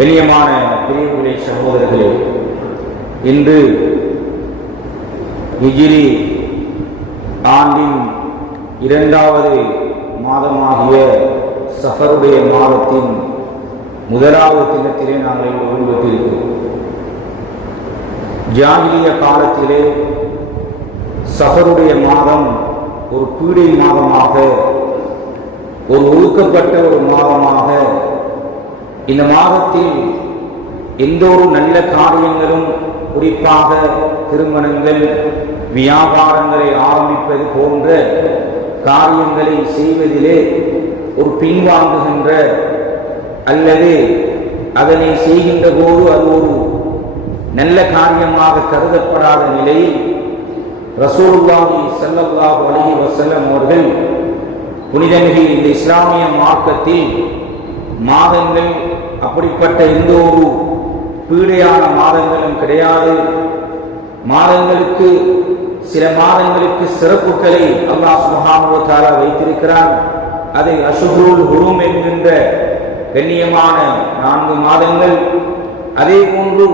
கண்ணியமான பெரியவர்களே, சகோதரர்களே, இன்று ஹிஜ்ரி ஆண்டின் 2வது மாதமாகிய சஃபருடைய மாதத்தின் 1வது தினத்திலே நாங்கள் ஒருங்கிருக்கிறோம். ஜாகிலிய காலத்திலே சஃபருடைய மாதம் ஒரு பீடை மாதமாக, ஒரு ஒதுக்கப்பட்ட ஒரு மாதமாக, இந்த மாதத்தில் எந்த ஒரு நல்ல காரியங்களும், குறிப்பாக திருமணங்கள், வியாபாரங்களை ஆரம்பிப்பது போன்ற காரியங்களை செய்வதிலே ஒரு பின்வாங்குகின்ற அல்லது அதனை செய்கின்ற போது அது ஒரு நல்ல காரியமாக கருதப்படாத நிலையில் ரசூலுல்லாஹி ஸல்லல்லாஹு அலைஹி வஸல்லம் அவர்கள் புனிதமிகு இந்த இஸ்லாமிய மார்க்கத்தில் மாதங்கள் அப்படிப்பட்ட எந்த ஒரு பீடையான மாதங்களும் கிடையாது. மாதங்களுக்கு சில மாதங்களுக்கு சிறப்புகளை அல்லாஹ் சுப்ஹானஹு வ தஆலா வைத்திருக்கிறான். அதை அஷ்ஹுருல் ஹுரும் என்கின்ற கண்ணியமான 4 மாதங்கள், அதே போன்று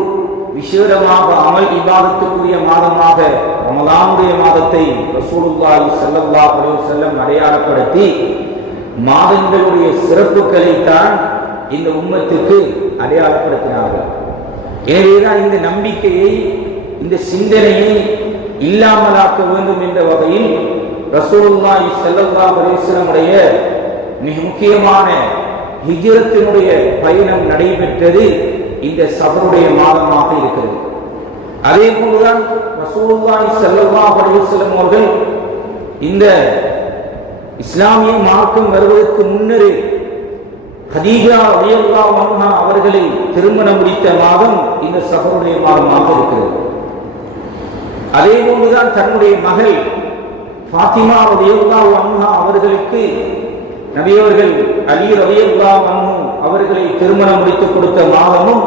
விசேடமாக அமல் இபாதத்துக்குரிய மாதமாக ரமலானுடைய மாதத்தை ரசூலுல்லாஹி ஸல்லல்லாஹு அலைஹி வஸல்லம் அடையாளப்படுத்தி மாதங்களுடைய சிறப்புகளைத்தான் இந்த உம்மத்துக்கு அடையாளப்படுத்தினார்கள். எனவேதான் இந்த நம்பிக்கையை, இந்த சிந்தனையை இல்லாமலாக்க வேண்டும் என்ற வகையில் ரசூலுல்லாஹி ஸல்லல்லாஹு அலைஹி வஸல்லம் உடைய மிக முக்கியமான ஹிஜ்ரத்தினுடைய பயணம் நடைபெற்றது இந்த சஃபருடைய மாதமாக இருக்கிறது. அதே போன்றுதான் ரசூலுல்லாஹி ஸல்லல்லாஹு அலைஹி வஸல்லம் அவர்கள் இந்த இஸ்லாமிய மார்க்கம் வருவதற்கு முன்னரே கதீஜா ரலியல்லாஹு அன்ஹா அவர்களை திருமணம் முடித்த மாதம் இந்த சஃபருடைய மாதமாக இருக்கிறது. அதே போன்றுதான் தன்னுடைய மகள் ஃபாத்திமா ரலியல்லாஹு அன்ஹா அவர்களுக்கு நபி அவர்கள் அலி ரலியல்லாஹு அன்ஹு அவர்களை திருமணம் முடித்து கொடுத்த மாதமும்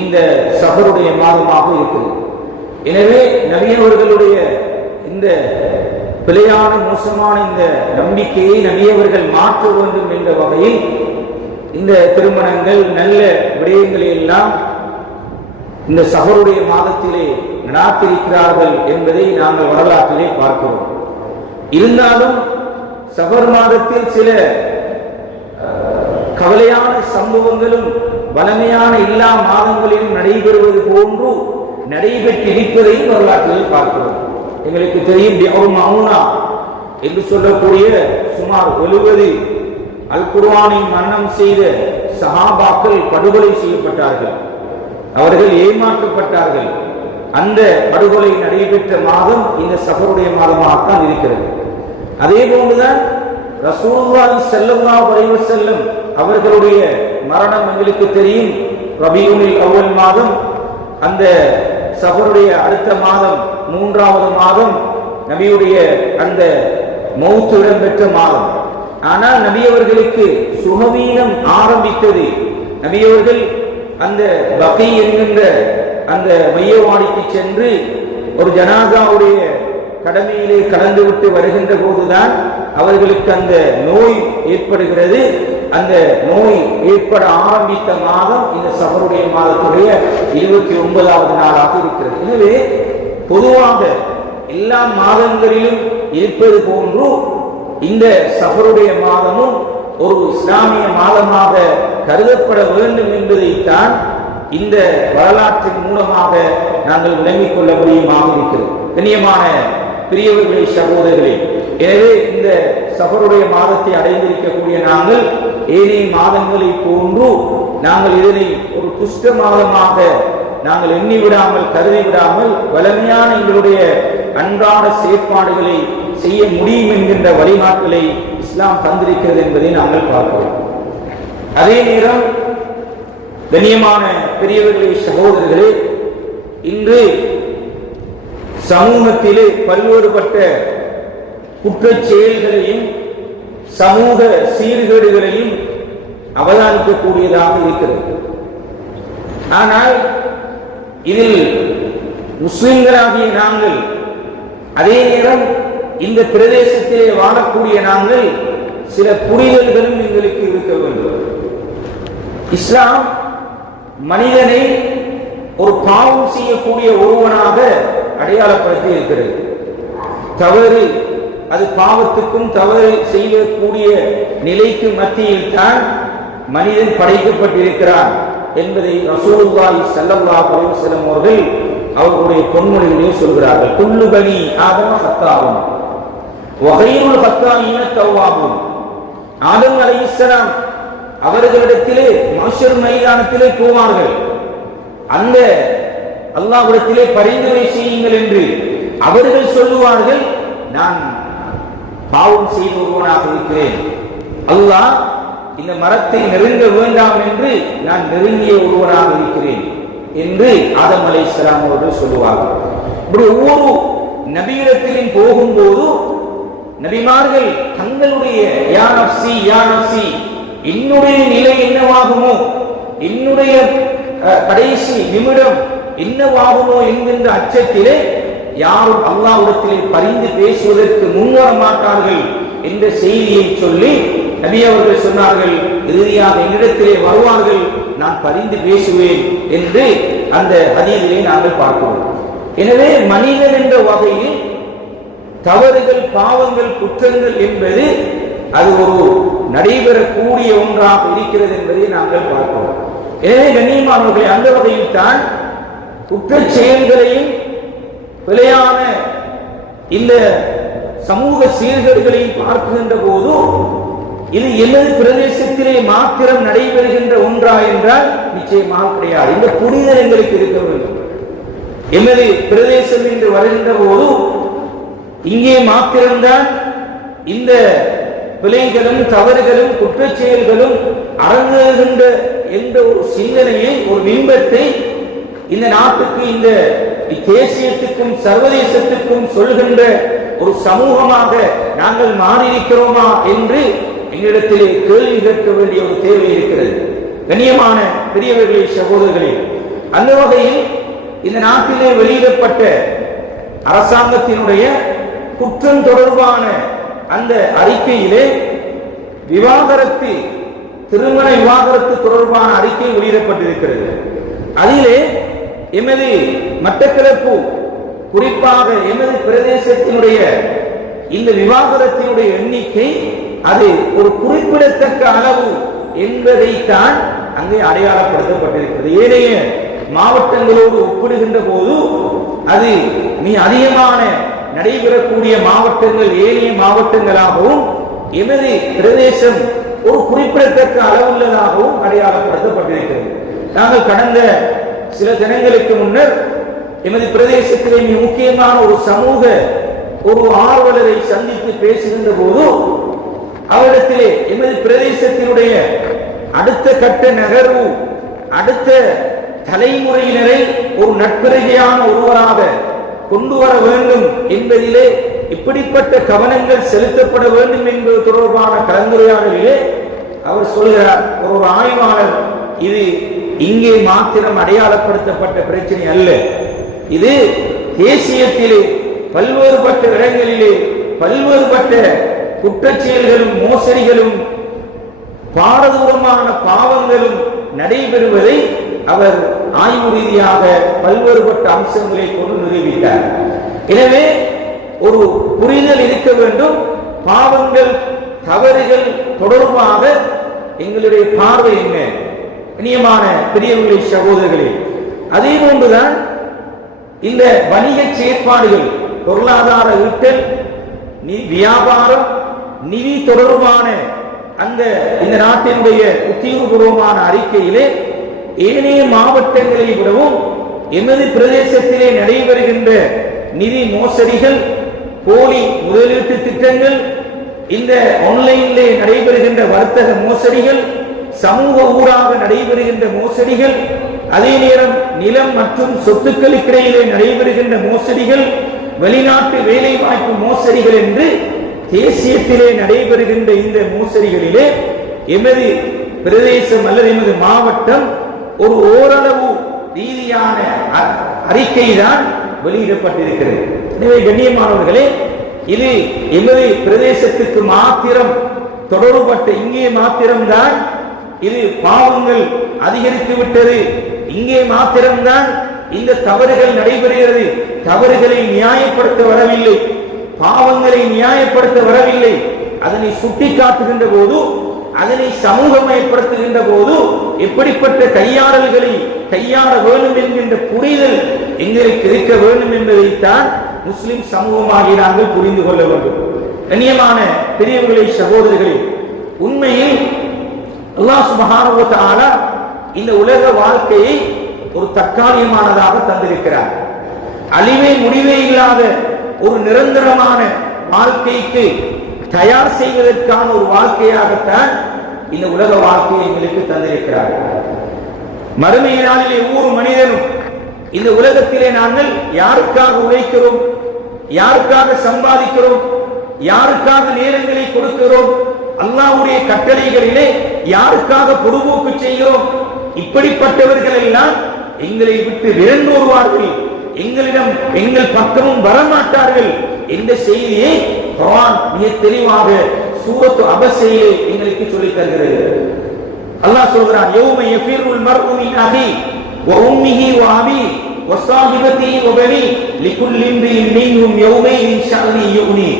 இந்த சஃபருடைய மாதமாக இருக்கிறது. எனவே நபி அவர்களுடைய இந்த பிழையான மோசமான இந்த நம்பிக்கையை நபி அவர்கள் மாற்ற வேண்டும் என்ற வகையில் இந்த திருமணங்கள், நல்ல விடயங்களை எல்லாம் இந்த சஃபருடைய மாதத்திலே நடாத்திருக்கிறார்கள் என்பதை நாங்கள் வரலாற்றிலே பார்க்கிறோம். இருந்தாலும் சஃபர் மாதத்தில் சில கவலையான சம்பவங்களும் வளமையான எல்லா மாதங்களிலும் நடைபெறுவது போன்று நடைபெற்றிருப்பதையும் வரலாற்றில் பார்க்கிறோம். எங்களுக்கு தெரியும், பிஅர் மௌனா என்று சொல்லக்கூடிய சுமார் 70 அல் குர்ஆனை மரணம் செய்த சஹாபாக்கள் படுகொலை செய்யப்பட்டார்கள். அவர்கள் ஏமாற்றப்பட்டார்கள். அந்த படுகொலை நடைபெற்ற மாதம் இந்த சஃபருடைய மாதமாகத்தான் இருக்கிறது. அதே போன்றுதான் ரசூலுல்லாஹி ஸல்லல்லாஹு அலைஹி வஸல்லம் அவர்களுடைய மரணம் எங்களுக்கு தெரியும், ரபீஉல் அவ்வல் மாதம். அந்த சஃபருடைய அடுத்த மாதம் 3வது மாதம் நபியுடைய அந்த மௌத் இடம்பெற்ற மாதம். ஆனால் நபி அவர்களுக்கு சுகவீனம் ஆரம்பித்தது. நபி அவர்கள் அந்த பகீ என்கின்ற அந்த மையவாடிக்கு சென்று ஒரு ஜனாசாவுடைய கடமையிலே கலந்துவிட்டு வருகின்ற போதுதான் அவர்களுக்கு அந்த நோய் ஏற்படுகிறது. அந்த நோய் ஏற்பட ஆரம்பித்த மாதம் இந்த சஃபருடைய மாதத்துடைய 29வது நாளாக இருக்கிறது. எனவே பொதுவாக எல்லா மாதங்களிலும் இருப்பது போன்று இந்த சஃபருடைய மாதமும் ஒரு இஸ்லாமிய மாதமாக கருதப்பட வேண்டும் என்பதைத்தான் இந்த வரலாற்றின் மூலமாக நாங்கள் விளங்கிக் கொள்ள முடியுமாக இருக்கிறது. கண்ணியமான பெரியவர்களே, சகோதரர்களே, எனவே இந்த சஃபருடைய மாதத்தை அடைந்திருக்கக்கூடிய நாங்கள் ஏனைய மாதங்களை போன்று நாங்கள் இதனை ஒரு துஷ்ட மாதமாக நாங்கள் எண்ணிவிடாமல், கருதிவிடாமல் வலிமையான எங்களுடைய அன்றாட செயற்பாடுகளை செய்ய முடியும் என்கின்ற வழிகாட்டலை இஸ்லாம் தந்திருக்கிறது என்பதை நாங்கள் பார்க்கிறோம். அதே நேரம் கண்ணியமான பெரியவர்களே, சகோதரர்களே, இன்று சமூகத்திலே பல்வேறுபட்ட குற்றச் செயல்களையும் சமூக சீர்கேடுகளையும் அவதானிக்கக்கூடியதாக இருக்கிறது. ஆனால் இதில் முஸ்லிம்களாகிய நாங்கள், அதே நேரம் இந்த பிரதேசத்திலே வாழக்கூடிய நாங்கள் சில புரிதல்களும் எங்களுக்கு இருக்க வேண்டும். இஸ்லாம் 4 வகையான குற்றங்களை மனிதனை ஒரு பாவம் செய்யக்கூடிய ஒருவனாக அடையாளப்படுத்தி இருக்கிறது. தவறு அது பாவத்துக்கும் தவறு செய்யக்கூடிய நிலைக்கு மத்தியில் தான் மனிதன் படைக்கப்பட்டிருக்கிறான் என்பதை ரசூலுல்லாஹி ஸல்லல்லாஹு அலைஹி வஸல்லம் அவர்கள் அவர்களுடைய பொன்மொழிகளிலே சொல்கிறார்கள். குல்லு பனி ஆதம ஹத்தாவும் வ கைருல் ஹத்தாயின தவ்வாபுன். ஆதம் அலைஹிஸ்ஸலாம் அவர்களிடத்திலே மஹ்ஷர் மைதானத்திலே போவார்கள். அந்த அல்லாஹ்விடத்திலே பரிந்துரை செய்யுங்கள் என்று அவர்கள் சொல்லுவார்கள், நான் பாவம் செய்த ஒருவனாக இருக்கிறேன், அல்லாஹ் இந்த மரத்தை நெருங்க வேண்டாம் என்று நான் நெருங்கிய ஒருவனாக இருக்கிறேன் என்று ஆதம் அலைஹிஸ்ஸலாம் அவர்கள் சொல்லுவார்கள். இப்படி ஒவ்வொரு நபியிடத்திலும் போகும்போது நபிமார்கள் தங்களுடைய யா நஃப்ஸி யா நஃப்ஸி, என்னுடைய நிலை என்னவாகுமோ, என்னுடைய கடைசி நிமிடம் என்னவாகுமோ என்கின்ற அச்சத்திலே யாரும் அல்லாஹ்விடத்திலே பரிந்து பேசுவதற்கு முன்வர மாட்டார்கள் என்ற செய்தியை சொல்லி நபி அவர்கள் சொன்னார்கள், இறுதியாக என்னிடத்திலே வருவார்கள், நான் பரிந்து பேசுவேன் என்று அந்த ஹதீஸிலே நாங்கள் பார்க்கிறோம். எனவே மனிதன் என்ற வகையில் தவறுகள், பாவங்கள், குற்றங்கள் என்பது அது ஒரு நடைபெறக்கூடிய ஒன்றாக இருக்கிறது என்பதை நாங்கள் பார்க்கிறோம். எனவே கண்ணியமானவர்களை, அந்த வகையில் தான் குற்றச் செயல்களையும் பிழையான இந்த சமூக சீர்கேடுகளையும் பார்க்கின்ற போது இது எமது பிரதேசத்திலே மாத்திரம் நடைபெறுகின்ற ஒன்றா என்றால் நிச்சயமாக கிடையாது. இந்த புரிதல் எங்களுக்கு இருக்க வேண்டும். எமது பிரதேசம் என்று வருகின்ற போது இங்கே மாத்திரம்தான் இந்த பிழைகளும் தவறுகளும் குற்றச் செயல்களும் அரங்கேறுகின்ற என்ற ஒரு சிந்தனையை, ஒரு பிம்பத்தை இந்த நாட்டுக்கு, இந்த தேசியத்துக்கும் சர்வதேசத்துக்கும் சொல்கின்ற ஒரு சமூகமாக நாங்கள் மாறியிருக்கிறோமா என்று எங்களிடத்திலே கேள்வி கேட்க வேண்டிய ஒரு தேவை இருக்கிறது. கண்ணியமான பெரியவர்களே, சகோதரர்களே, அந்த வகையில் இந்த நாட்டிலே வெளியிடப்பட்ட அரசாங்கத்தினுடைய குற்றம் தொடர்பான அந்த அறிக்கையிலே விவாகரத்து, திருமண விவாகரத்து தொடர்பான அறிக்கை வெளியிடப்பட்டிருக்கிறது. அதிலே எமது மட்டக்களப்பு, குறிப்பாக எமது பிரதேசத்தினுடைய இந்த விவாகரத்தினுடைய எண்ணிக்கை அது ஒரு குறிப்பிடத்தக்க அளவு என்பதைத்தான் அங்கே அடையாளப்படுத்தப்பட்டிருக்கிறது. ஏனைய மாவட்டங்களோடு ஒப்பிடுகின்ற போது அது மிக அதிகமான நடைபெறக்கூடிய மாவட்டங்கள் ஏனைய மாவட்டங்களாகவும் எமது பிரதேசம் ஒரு குறிப்பிடத்தக்க அளவுள்ளதாகவும் அடையாளப்படுத்தப்பட்டிருக்கிறது. நாங்கள் கடந்த சில தினங்களுக்கு முன்னர் எமது பிரதேசத்திலே மிக முக்கியமான ஒரு சமூக ஒரு ஆர்வலரை சந்தித்து பேசுகின்ற போது அவரிடத்திலே எமது பிரதேசத்தினுடைய அடுத்த கட்ட நகர்வு, அடுத்த தலைமுறையினரை ஒரு நட்பிரகையான ஒருவராக கொண்டு வர வேண்டும் என்பதிலே இப்படிப்பட்ட கவனங்கள் செலுத்தப்பட வேண்டும் என்பது தொடர்பான கலந்துரையாடலிலே அவர் சொல்கிறார், ஒரு ஆய்வாளர், இது இங்கே மாத்திரம் அடையாளப்படுத்தப்பட்ட பிரச்சனை அல்ல, இது தேசியத்திலே பல்வேறுபட்ட இடங்களிலே பல்வேறுபட்ட குற்றச்செயல்களும் மோசடிகளும் பாரதூரமான பாவங்களும் நடைபெறுவதை அவர் ஆய்வு ரீதியாக பல்வேறுபட்ட அம்சங்களை கொண்டு நிரூபித்தார். எனவே ஒரு புரிதல் இருக்க வேண்டும். பாவங்கள், தவறுகள் தொடர்பாக எங்களுடைய பார்வை என்ன? கண்ணியமான பெரியவர்களே, சகோதரர்களே, அதே போன்றுதான் இந்த வணிக செயற்பாடுகள், பொருளாதார ஈட்டல், வியாபாரம், நிதி தொடர்பான அந்த இந்த நாட்டினுடைய உத்தியோகபூர்வமான அறிக்கையிலே ஏனைய மாவட்டங்களை விடவும் எமது பிரதேசத்திலே நடைபெறுகின்ற நிதி மோசடிகள், போலி முதலீட்டு திட்டங்கள், இந்த ஆன்லைனிலே நடைபெறுகின்ற வர்த்தக மோசடிகள், சமூக ஊடாக நடைபெறுகின்ற மோசடிகள், அதே நேரம் நிலம் மற்றும் சொத்துக்களுக்கிடையிலே நடைபெறுகின்ற மோசடிகள், வெளிநாட்டு வேலை வாய்ப்பு மோசடிகள் என்று தேசியத்திலே நடைபெறுகின்ற இந்த மோசடிகளிலே எமது பிரதேசம் அல்லது எமது மாவட்டம் ஒரு ஓரளவு ரீதியான அறிக்கை தான் வெளியிடப்பட்டிருக்கிறது. எனவே கண்ணியமானவர்களே, இது எமது பிரதேசத்துக்கு மாத்திரம் தொடர்பட்ட, இங்கே மாத்திரம்தான் இது பாவங்கள் அதிகரித்து விட்டது, இங்கே மாத்திரம்தான் இந்த தவறுகள் நடைபெறுகிறது, தவறுகளை நியாயப்படுத்த வரவில்லை, பாவங்களை நியாயப்படுத்த வரவில்லை, அதனை சுட்டிக்காட்டுகின்ற போது, அதனை சமூகமயப்படுத்துகின்ற போது எப்படிப்பட்ட கையாளல்களை கையாள வேண்டும் என்கின்ற புரிதல் எங்களுக்கு இருக்க வேண்டும் என்பதைத்தான் முஸ்லிம் சமூகமாகி நாங்கள் புரிந்து கொள்ள வேண்டும். கண்ணியமான பெரியவர்களே, சகோதரர்களே, உண்மையில் அல்லாஹ் சுப்ஹானஹு வ தஆலா இந்த உலக வாழ்க்கையை ஒரு தற்காலிகமானதாக தந்திருக்கிறார். அழிவே முடிவே இல்லாத ஒரு நிரந்தரமான வாழ்க்கைக்கு தயார் செய்வதற்கான ஒரு வாழ்க்கையாகத்தான் இந்த உலக வாழ்க்கையை எங்களுக்கு தந்திருக்கிறார். மறுமை நாளிலே ஒவ்வொரு மனிதனும் இந்த உலகத்திலே நாங்கள் யாருக்காக உழைக்கிறோம், யாருக்காக சம்பாதிக்கிறோம், யாருக்காக நேரங்களை கொடுக்கிறோம், அல்லாஹ்வுடைய கட்டளைகளிலே யாருக்காக பொறுப்போக்கு செய்கிறோம், இப்படிப்பட்டவர்கள் எல்லாம் எங்களை விட்டு விரண்டோடுவார்கள், எங்களிடம் எங்கள் பக்கமும் வரமாட்டார்கள் என்ற செய்தியை குர்ஆன் மிக தெளிவாக சூரத்து அபஸிலே எங்களுக்கு சொல்லித் தருகிறது. அல்லாஹ் சொல்கிறான், யௌம யஃபிருல் மர்உ மின் அஹி வ உம்மிஹி வ அபி வ ஸாஹிபதிஹி வ பனி லிகுல்லி இம்ரிஇன் மின்ஹும் யௌமைஇன் ஷஅனி யுக்னி.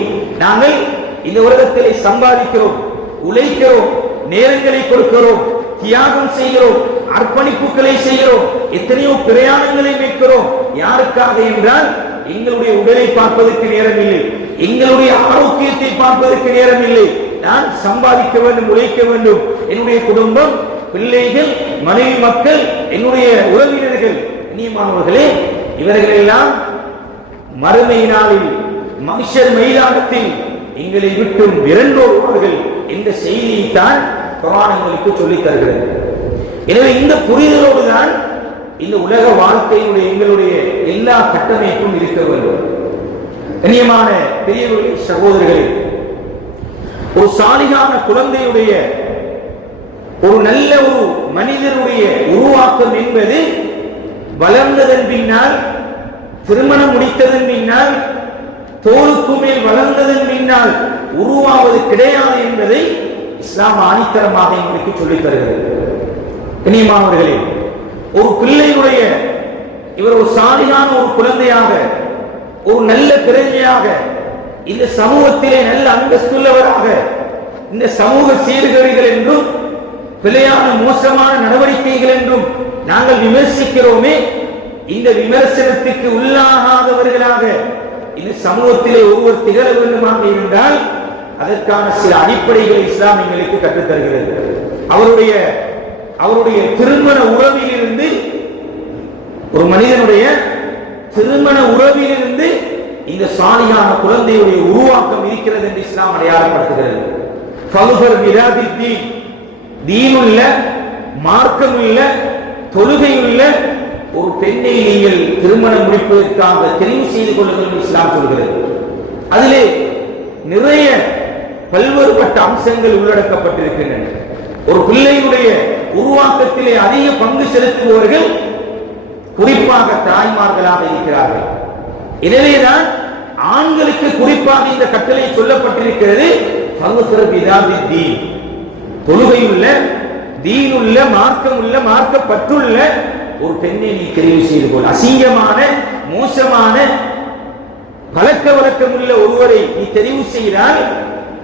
நாங்கள் இந்த உலகத்திலே சம்பாதிக்கிறோம், உழைக்கிறோம், நேரங்களை கொடுக்கிறோம், தியாகம் செய்கிறோம், அர்ப்பணிப்புகளை செய்கிறோம், எத்தனையோ பிரயாணங்களை மேற்கிறோம். யாருக்காக என்றால் எங்களுடைய உடலை பார்ப்பதற்கு நேரம் இல்லை, எங்களுடைய ஆரோக்கியத்தை பார்ப்பதற்கு நேரம் இல்லை. நான் சம்பாதிக்க வேண்டும், உழைக்க வேண்டும், என்னுடைய குடும்பம், பிள்ளைகள், மனைவி, மக்கள், என்னுடைய உறவினர்கள், கண்ணியமானவர்களே, இவர்கள் எல்லாம் மறுமை நாளில் மஹ்ஷர் மைதானத்தில் எங்களை விட்டு விரண்டோடுவார்கள் என்ற செய்தியைத்தான் குர்ஆன் எங்களுக்கு சொல்லித் தருகிறது. எனவே இந்த புரிதலோடு தான் இந்த உலக வாழ்க்கையினுடைய எங்களுடைய எல்லா கட்டமைப்பும் இருக்க வேண்டும். கண்ணியமான பெரியவர்களே, சகோதரர்களே, ஒரு சாலிகான குழந்தையுடைய, ஒரு நல்ல ஒரு மனிதனுடைய உருவாக்கம் என்பது வளர்ந்ததன் பின்னால், திருமணம் முடித்ததன் பின்னால், தோளுக்கு மேல் வளர்ந்ததன் பின்னால் உருவாவது கிடையாது என்பதை இஸ்லாம் ஆணித்தரமாக எங்களுக்கு சொல்லித் தருகிறது. கண்ணியமானவர்களே, ஒரு பிள்ளையுடைய இவர் ஒரு சாலிகான ஒரு குழந்தையாக, ஒரு நல்ல பிரஜையாக, இந்த சமூகத்திலே நல்ல அந்தஸ்துள்ளவராக, இந்த சமூக சீர்கேடுகள் என்றும் பிழையான மோசமான நடவடிக்கைகள் என்றும் நாங்கள் விமர்சிக்கிறோமே, இந்த விமர்சனத்துக்கு உள்ளாகாதவர்களாக இந்த சமூகத்திலே ஒருவர் திகழ வேண்டுமாக இருந்தால் அதற்கான சில அடிப்படைகளை இஸ்லாம் எங்களுக்கு கற்றுத் தருகிறது. அவருடைய திருமண உறவிலிருந்து, ஒரு மனிதனுடைய திருமண உறவிலிருந்து இந்த சாலிகான குழந்தையுடைய உருவாக்கம் இருக்கிறது என்று இஸ்லாம் அடையாளப்படுத்துகிறது. ஃபலுஃபர் பிலாதித்தி, தீனுள்ள, மார்க்கமுள்ள, தொழுகையுள்ள ஒரு பெண்ணை நீங்கள் திருமணம் முடிப்பதற்காக தெரிவு செய்து கொள்ளுங்கள் என்று இஸ்லாம் சொல்கிறது. அதிலே நிறைய பல்வேறுபட்ட அம்சங்கள் உள்ளடக்கப்பட்டிருக்கின்றன. ஒரு பிள்ளையுடைய உருவாக்கத்திலே அதிக பங்கு செலுத்துபவர்கள் குறிப்பாக தாய்மார்களாக இருக்கிறார்கள். எனவேதான் ஆண்களுக்கு குறிப்பாக இந்த கட்டளை சொல்லப்பட்டிருக்கிறது. தொழுகையுள்ள, தீனுள்ள, மார்க்கமுள்ள, மார்க்கப்பட்டுள்ள ஒரு பெண்ணை நீ தெரிவு செய்து கொள். அசிங்கமான, மோசமான பழக்க வழக்கம் உள்ள ஒருவரை நீ தெரிவு செய்தால்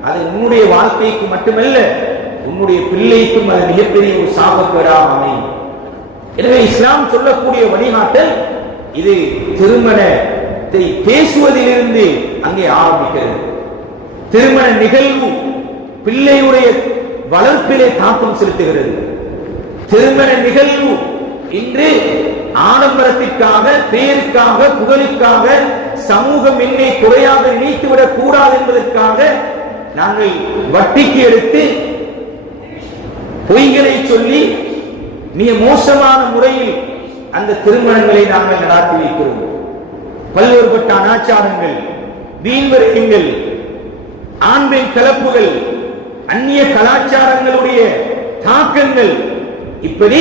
அது உன்னுடைய வாழ்க்கைக்கு மட்டுமல்ல, உன்னுடைய பிள்ளைக்கும் அது மிகப்பெரிய ஒரு சாபக்கேடாக அமையும். எனவே இஸ்லாம் சொல்லக்கூடிய வழிகாட்டல் இது திருமணத்தை பேசுவதிலிருந்து அங்கே ஆரம்பிக்கிறது. திருமண நிகழ்வு பிள்ளையுடைய வளர்ப்பிலே தாக்கம் செலுத்துகிறது. திருமண நிகழ்வு இன்று ஆடம்பரத்திற்காக, பெயருக்காக, புகழுக்காக, சமூகம் என்னை குறையாக நீக்கிவிடக் கூடாது என்பதற்காக நாங்கள் வட்டிக்கு எடுத்து பொய்களை சொல்லி மிக மோசமான முறையில் அந்த திருமணங்களை நாங்கள் நடாத்தி வைக்கிறோம். பல்வேறுபட்ட அனாச்சாரங்கள், வீண்வரையங்கள், ஆண் பெண் கலப்புகள், அந்நிய கலாச்சாரங்களுடைய தாக்கங்கள், இப்படி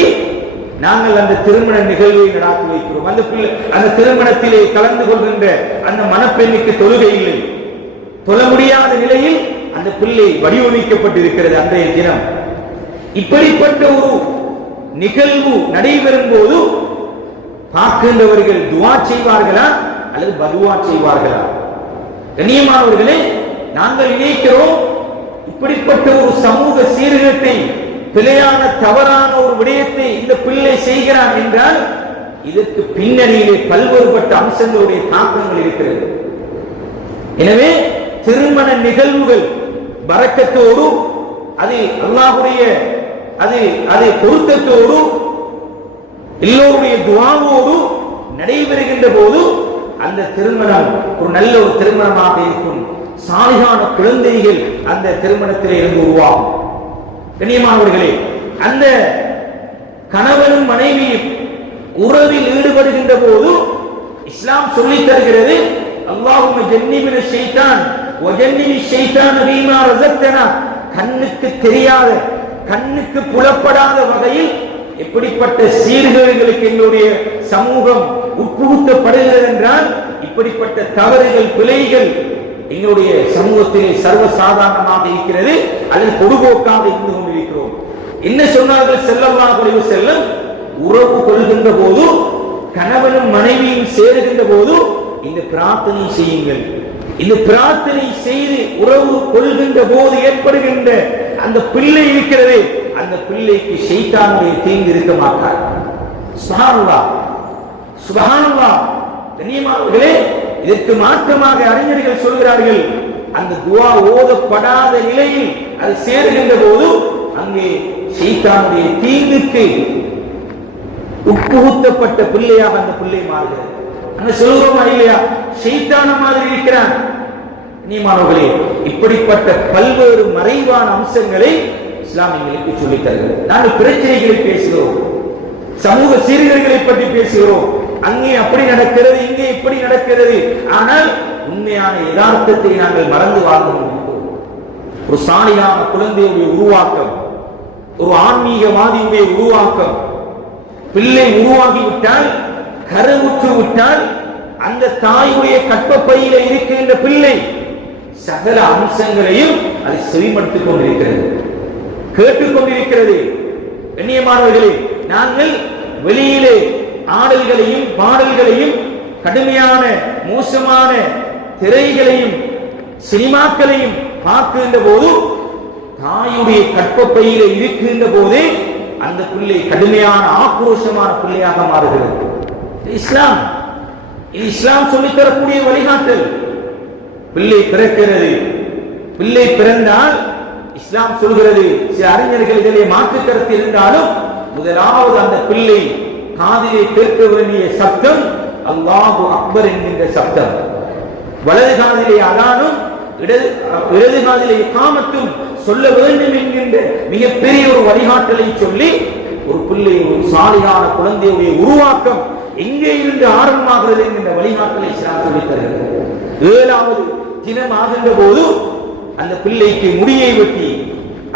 நாங்கள் அந்த திருமண நிகழ்வை நடாத்தி வைக்கிறோம். அந்த திருமணத்திலே கலந்து கொள்கின்ற அந்த மணப்பெண்ணுக்கு தொழுகை இல்லை, தொழ முடியாத நிலையில் அந்த பிள்ளை வடிவமைக்கப்பட்டிருக்கிறது. அன்றைய தினம் இப்படிப்பட்ட ஒரு நிகழ்வு நடைபெறும் போது பார்க்கின்றவர்கள் துஆ செய்வார்களா அல்லது பதுவா செய்வார்களா? கண்ணியமானவர்களே, நாங்கள் நினைக்கிறோம் இப்படிப்பட்ட ஒரு சமூக சீர்கேட்டை, பிழையான தவறான ஒரு விடயத்தை இந்த பிள்ளை செய்கிறான் என்றால் இதற்கு பின்னணியிலே பல்வேறுபட்ட அம்சங்களுடைய தாக்கங்கள் இருக்கிறது. எனவே திருமண நிகழ்வுகள் பரக்கத்தோடு, அது அல்லாஹ்வுடைய அது பொருத்தத்தோடு, எல்லோருடைய துஆவோடு நடைபெறுகின்ற போது அந்த திருமணம் ஒரு நல்ல ஒரு திருமணமாக இருக்கும். சாலிகான குழந்தைகள் அந்த திருமணத்திலே இருந்து உருவாகும். கண்ணியமானவர்களே, அந்த கணவனும் மனைவியும் உறவில் ஈடுபடுகின்ற போது இஸ்லாம் சொல்லித் தருகிறது, அல்லாஹும்ம ஜன்னிபின ஷைத்தான் வ ஜன்னிபி ஷைத்தான ஃபீமா ரஸக்தனா. கண்ணுக்கு தெரியாத, கண்ணுக்கு புலப்படாத வகையில் எப்படிப்பட்ட சீர்கேடுகளுக்கு எங்களுடைய சமூகம் உட்புகுத்தப்படுகிறது என்றால், இப்படிப்பட்ட தவறுகள், பிழைகள் எங்களுடைய சமூகத்திலே சர்வசாதாரணமாக இருக்கிறது அல்லது பொதுபோக்காக இருந்து கொண்டிருக்கிறோம். என்ன சொன்னார்கள் ஸல்லல்லாஹு அலைஹி வஸல்லம்? உறவு கொள்கின்ற போது, கணவனும் மனைவியும் சேருகின்ற போது இந்த பிரார்த்தனை செய்யுங்கள். இந்த பிரார்த்தனை செய்து உறவு கொள்கின்ற போது ஏற்படுகின்ற அந்த பிள்ளை இருக்கிறது, அந்த பிள்ளைக்கு ஷைத்தானுடைய தீங்கு இருக்க மாட்டார். சுப்ஹானல்லாஹ், சுப்ஹானல்லாஹ். கண்ணியமானவர்களே, இதற்கு மாற்றமாக அறிஞர்கள் சொல்கிறார்கள், அந்த துஆ ஓதப்படாத நிலையில் அது சேருகின்ற போது அங்கே ஷைத்தானுடைய தீங்குக்கு உட்புகுத்தப்பட்ட பிள்ளையாக அந்த பிள்ளை மாறுகிறது. அங்க சொல்லுவோமா இல்லையா, ஷைத்தான மாதிரி இருக்கிறான். கண்ணியமானவர்களே, இப்படிப்பட்ட பல்வேறு மறைவான அம்சங்களை இஸ்லாம் எங்களுக்கு சொல்லித் தருகிறது. நாங்கள் பிரச்சனைகளை பேசுகிறோம், சமூக சீர்கேடுகளை பற்றி பேசுகிறோம். அங்கே அப்படி நடக்கிறது, இங்கே இப்படி நடக்கிறது. ஆனால் உண்மையான யதார்த்தத்தை நாங்கள் மறந்து வாழ்ந்து கொண்டிருக்கிறோம். ஒரு சாலிகான குழந்தையுடைய உருவாக்கம், ஒரு ஆன்மீகவாதியுடைய உருவாக்கம், பிள்ளை உருவாகிவிட்டால், கருவுற்று விட்டால், அந்த தாயுடைய கற்பப்பையில இருக்கின்ற பிள்ளை சகல அம்சங்களையும் அதை செவிமடுத்துக் கொண்டிருக்கிறது, கேட்டுக் கொண்டிருக்கிறது. கண்ணியமானவர்களே, நாங்கள் வெளியிலே ஆடல்களையும் பாடல்களையும் கடுமையான மோசமான திரைகளையும் சினிமாக்களையும் பார்க்கின்ற போது தாயுடைய கற்பப்பையில இருக்கின்ற போதே அந்த பிள்ளை கடுமையான ஆக்ரோஷமான பிள்ளையாக மாறுகிறது. இஸ்லாம், இது இஸ்லாம் சொல்லித் தரக்கூடிய வழிகாட்டல். பிள்ளை பிறக்கிறது, பிள்ளை பிறந்தால் இஸ்லாம் சொல்கிறது, சில அறிஞர்கள் இதிலே மாற்று கருத்து இருந்தாலும் முதலாவது அந்த பிள்ளை காதிலே கேட்க வேண்டிய சப்தம் அல்லாஹு அக்பர் என்கின்ற சப்தம். வலது காதிலே அதானும் இடது காதிலே இகாமத்தும் சொல்ல வேண்டும் என்கின்ற மிகப்பெரிய ஒரு வழிகாட்டலை சொல்லி ஒரு பிள்ளை, ஒரு சாலியான குழந்தையுடைய உருவாக்கம் எங்கே இருந்து ஆரம்பமாகிறது என்கின்ற வழிகாட்டலை சொல்லித் தருகிறது. 7வது தினம் ஆகின்ற போது அந்த பிள்ளைக்கு முடியை வெட்டி,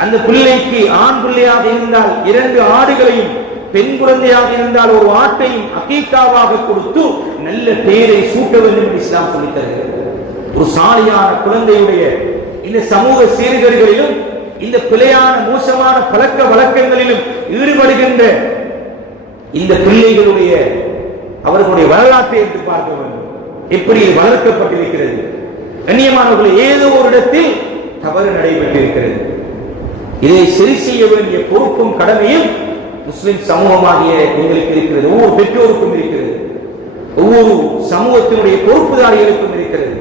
அந்த பிள்ளைக்கு ஆண் பிள்ளையாக இருந்தால் 2 ஆடுகளையும், பெண் குழந்தையாக இருந்தால் ஒரு ஆட்டையும் அகீகாவாக கொடுத்து நல்ல பெயரை சூட்ட வேண்டும் என்று இஸ்லாம் சொல்லித் தருகிறது. ஒரு சாலியான குழந்தையுடைய இந்த சமூக சீர்கேடுகளிலும் இந்த பிழையான மோசமான பழக்க வழக்கங்களிலும் ஈடுபடுகின்ற இந்த பிள்ளைகளுடைய அவர்களுடைய வரலாற்றை எடுத்து பார்க்க வேண்டும். எப்படி வளர்க்கப்பட்டிருக்கிறது. கண்ணியமானவர்களை, ஏதோ ஒரு இடத்தில் தவறு நடைபெற்றிருக்கிறது. இதை சரி செய்ய வேண்டிய பொறுப்பும் கடமையும் முஸ்லிம் சமூகமாகிய எங்களுக்கு இருக்கிறது. ஒவ்வொரு பெற்றோருக்கும் இருக்கிறது, ஒவ்வொரு சமூகத்தினுடைய பொறுப்புதாரிகளுக்கும் இருக்கிறது.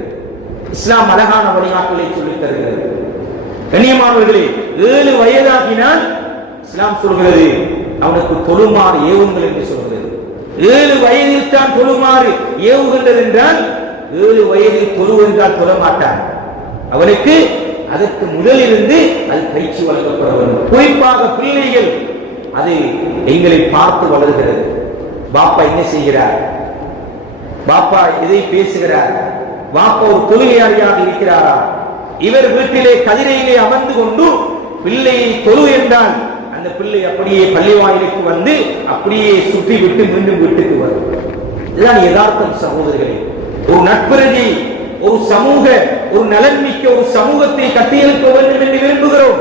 இஸ்லாம் அழகான வழிகாட்டலை சொல்லித் தருகிறது. கண்ணியமானவர்களே, 7 வயதாகினால் இஸ்லாம் சொல்கிறது அவனுக்கு தொழுமாறு ஏவுங்கள் என்று சொல்கிறது. 7 வயதில் தான் தொழுமாறு ஏவுகின்றது என்றால் 7 வயதில் தொழு என்றால் தொழ மாட்டான். அவனுக்கு அதற்கு முதலிருந்து அது பயிற்சி வழங்கப்பட வேண்டும். குறிப்பாக பிள்ளைகள் அது எங்களை பார்த்து வளர்கிறது. பாப்பா என்ன செய்கிறார், பாப்பா எதை பேசுகிறார், பாப்பா ஒரு தொழுகையாளியாக இருக்கிறாரா, இவர் வீட்டிலே கதிரையிலே அமர்ந்து கொண்டு பிள்ளையை தொழு என்றால் அந்த பிள்ளை அப்படியே பள்ளிவாயிலுக்கு வந்து அப்படியே சுற்றி விட்டு மீண்டும் வீட்டுக்கு வரும். இதுதான் யதார்த்தம் சகோதரர்களே. ஒரு நட்பிரதி, ஒரு சமூக, ஒரு நலன் மிக்க ஒரு சமூகத்தை கட்டியெழுப்ப வேண்டும் என்று விரும்புகிறோம்.